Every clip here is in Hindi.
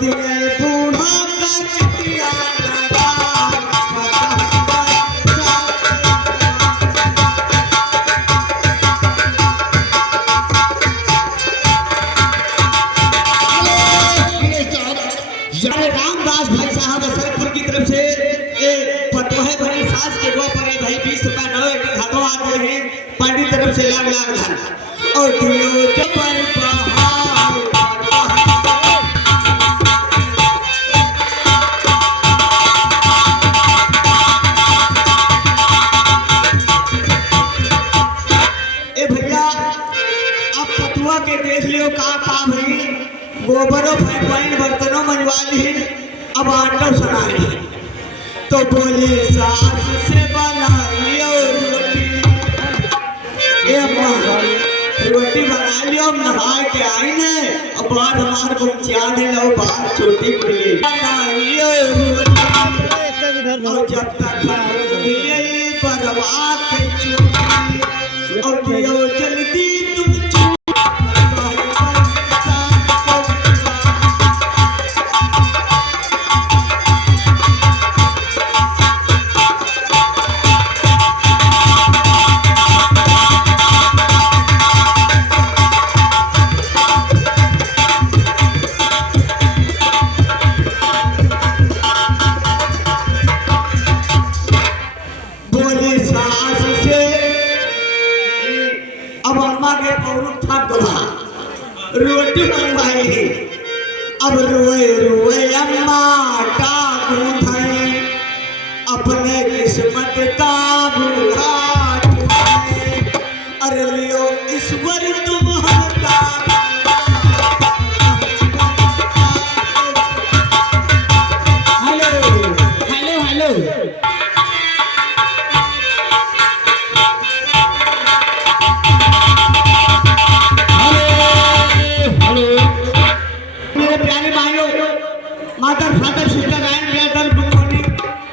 दिए बूढ़ा का चिटिया लगा रामदास भाई साहब असरपुर की तरफ से पटोहे भरी सास के गो पर भाई 20 रुपया नवे के हाथों आ गए हैं पंडित तरफ से लाख लाख धन और दियो जबर ए भैया अब पटुआ के देख लियो का भाई गोबरों फैन बर्तनों मंजवा ली अब आटा सना ली तो बोले सास से बना लियो रोटी रोटी बना लियो नहा के आई ने अब बाहर हमारे को चाय दे लो बाहर छोटी पड़ी बना लियो और जब तक ये परवा के चुकी और दियो जल्दी तुम अब अम्मा के पौरुष थक गया रोटी बनवाई अब रोए रोए अम्मा का गूंथे अपने किस्मत का बूढ़ा अरे लियो ईश्वर तुम हमका हेलो हेलो हेलो माता father sister and brother good morning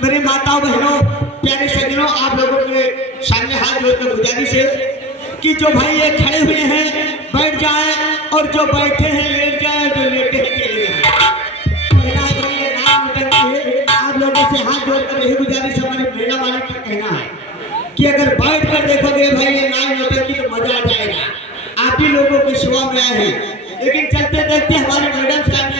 मेरे माताओं बहनों प्यारे सज्जनों आप लोगों के सामने हाथ जोड़कर गुजारिश है कि जो भाई ये खड़े हुए हैं बैठ जाए और जो बैठे हैं लेट जाए जो लेटे हैं चले जाए आप लोगों से हाथ जोड़कर यही गुजारिश हमारे मेला मालिक का कहना है कि अगर बैठ कर देखोगे भाई ये नाम नौटंकी तो मजा आ जाएगा। आप ही लोगों की सेवा में आए हैं लेकिन चलते देखते हमारे मैडम साहब